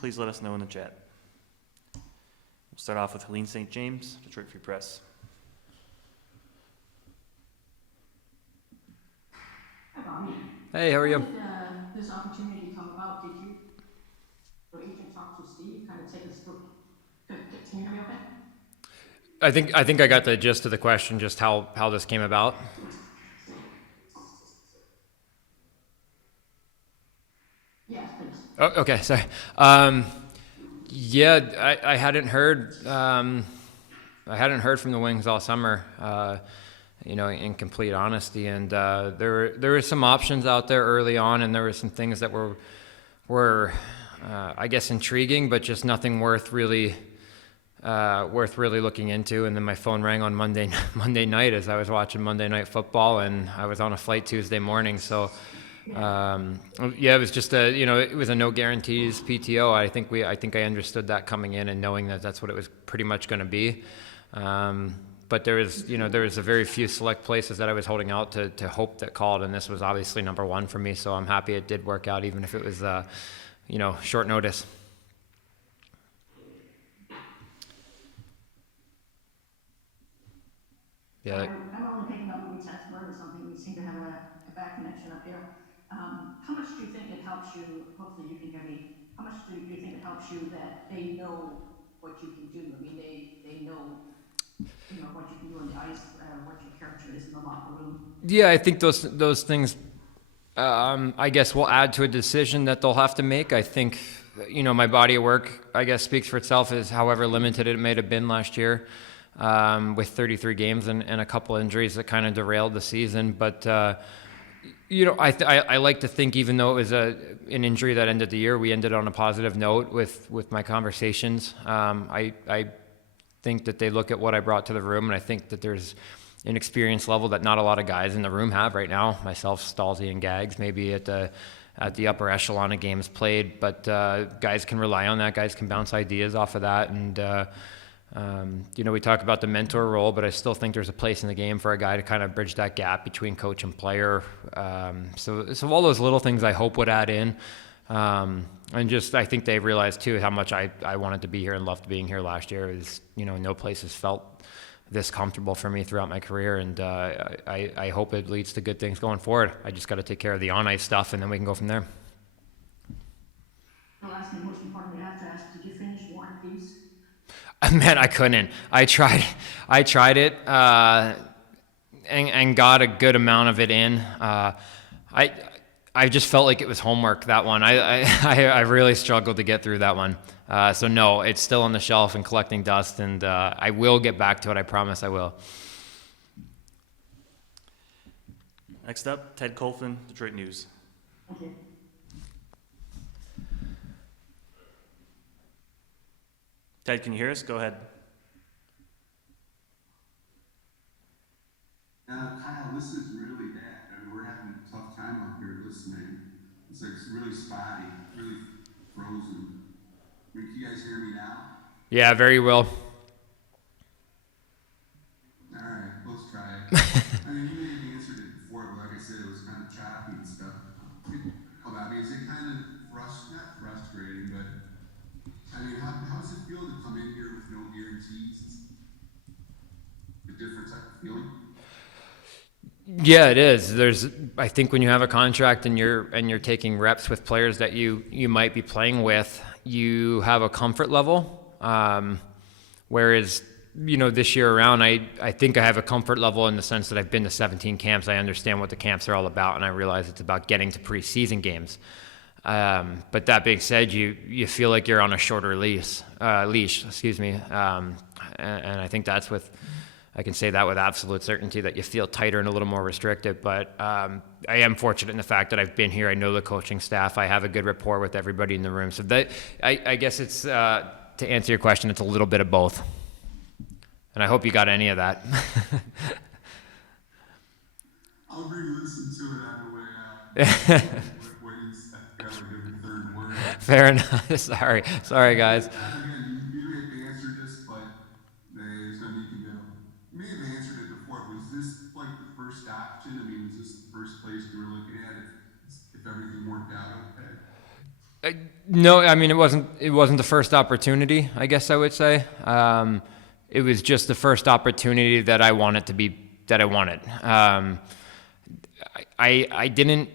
please let us know in the chat. We'll start off with Helene St. James, Detroit Free Press. Hi, Bobby. Hey, how are you? How did this opportunity come about? Did you, your agent, talk to Steve? Kind of take us through. Can you hear me okay? I think I got the gist of the question, just how this came about. Yes, please. Oh, okay, sorry. Yeah, I hadn't heard. I hadn't heard from the Wings all summer. In complete honesty, and there were some options out there early on, and there were some things that were I guess intriguing, but just nothing worth really looking into. And then my phone rang on Monday night as I was watching Monday Night Football, and I was on a flight Tuesday morning. So it was just it was a no guarantees PTO. I think I understood that coming in and knowing that that's what it was pretty much going to be. But there was a very few select places that I was holding out to hope that called, and this was obviously number one for me. So I'm happy it did work out, even if it was short notice. Yeah. I'm only picking up maybe 10th word or something. We seem to have a bad connection up here. How much do you think it helps you? Hopefully you can hear me. How much do you think it helps you that they know what you can do? I mean, they know what you can do on the ice, what your character is in the locker room. Yeah, I think those things, I guess, will add to a decision that they'll have to make. I think, my body of work, I guess, speaks for itself, is however limited it may have been last year, with 33 games and a couple injuries that kind of derailed the season. But I like to think, even though it was an injury that ended the year, we ended on a positive note with my conversations. I think that they look at what I brought to the room, and I think that there's an experience level that not a lot of guys in the room have right now. Myself, Stalzy, and Gags, maybe at the upper echelon of games played, but guys can rely on that. Guys can bounce ideas off of that, and we talk about the mentor role, but I still think there's a place in the game for a guy to kind of bridge that gap between coach and player. So all those little things I hope would add in. And just, I think they realized too how much I wanted to be here and loved being here last year. Is no place has felt this comfortable for me throughout my career, and I hope it leads to good things going forward. I just got to take care of the on-ice stuff, and then we can go from there. The last and most importantly, I have to ask: did you finish War and Peace? Man, I couldn't. I tried it, and got a good amount of it in. I just felt like it was homework, that one. I really struggled to get through that one. So no, it's still on the shelf and collecting dust, and I will get back to it. I promise I will. Next up, Ted Colfin, Detroit News. Thank you. Ted, can you hear us? Go ahead. Kyle, this is really bad. I mean, we're having a tough time up here listening. It's like really spotty, really frozen. I mean, can you guys hear me now? Yeah, very well. All right, let's try it. I mean, you may have answered it before, but like I said, it was kind of choppy and stuff. I mean, is it kind of not frustrating, but I mean, how does it feel to come in here with no guarantees? A different type of feeling? Yeah, it is. I think when you have a contract and you're taking reps with players that you might be playing with, you have a comfort level. Whereas, this year around, I think I have a comfort level in the sense that I've been to 17 camps. I understand what the camps are all about, and I realize it's about getting to preseason games. But that being said, you feel like you're on a shorter leash, excuse me. And I think I can say that with absolute certainty, that you feel tighter and a little more restricted. But I am fortunate in the fact that I've been here. I know the coaching staff. I have a good rapport with everybody in the room. So I guess it's, to answer your question, it's a little bit of both. And I hope you got any of that. I'll re-listen to it on the way out. What you said, every third word. Fair enough. Sorry, guys. Again, you may have answered this, but there's no need to go. You may have answered it before. Was this like the first option? I mean, was this the first place you were looking at if everything worked out okay? No, I mean, it wasn't the first opportunity, I guess I would say. It was just the first opportunity that I wanted to be, that I wanted. I didn't,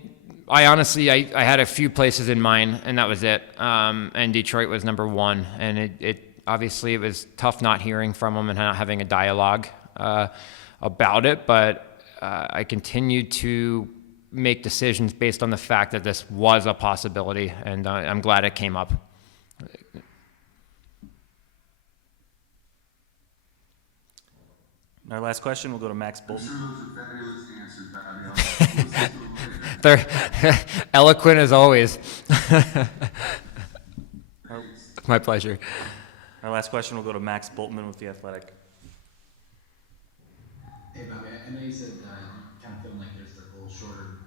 I honestly, I had a few places in mind, and that was it. And Detroit was number one. And it obviously, it was tough not hearing from them and not having a dialogue about it. But I continued to make decisions based on the fact that this was a possibility, and I'm glad it came up. Our last question will go to Max I'm Bolton. sure those are fabulous answers, Bobby. I'll listen to them later. They're eloquent as always. Thanks. My pleasure. Our last question will go to Max Boltman with The Athletic. Hey, Bobby, I know you said you kind of feeling like there's like a little shorter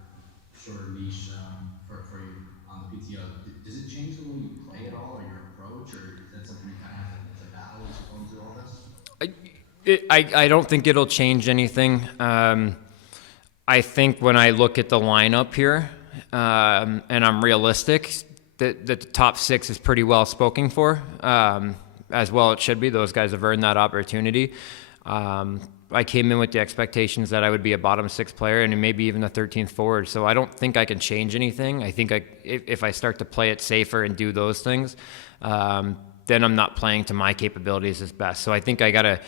leash for you on the PTO. Does it change the way you play at all, or your approach, or is that something you kind of have to battle as you're going through all this? I don't think it'll change anything. I think when I look at the lineup here, and I'm realistic, that the top six is pretty well spoken for, as well it should be. Those guys have earned that opportunity. I came in with the expectations that I would be a bottom six player and maybe even a 13th forward. So I don't think I can change anything. I think if I start to play it safer and do those things, then I'm not playing to my capabilities as best. So I think I got to,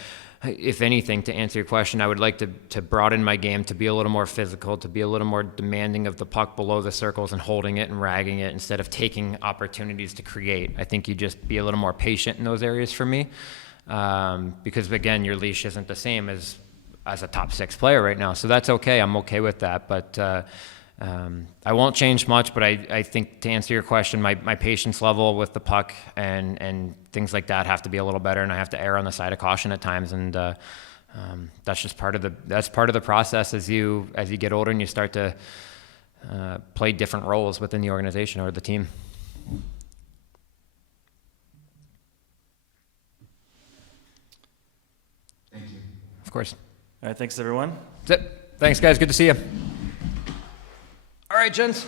if anything, to answer your question, I would like to broaden my game, to be a little more physical, to be a little more demanding of the puck below the circles and holding it and ragging it instead of taking opportunities to create. I think you just be a little more patient in those areas for me. Because again, your leash isn't the same as a top six player right now. So that's okay. I'm okay with that. But I won't change much, but I think to answer your question, my patience level with the puck and things like that have to be a little better, and I have to err on the side of caution at times. And that's just part of the process as you get older and you start to play different roles within the organization or the team. Thank you. Of course. All right, thanks, everyone. That's it. Thanks, guys. Good to see you. All right, gents.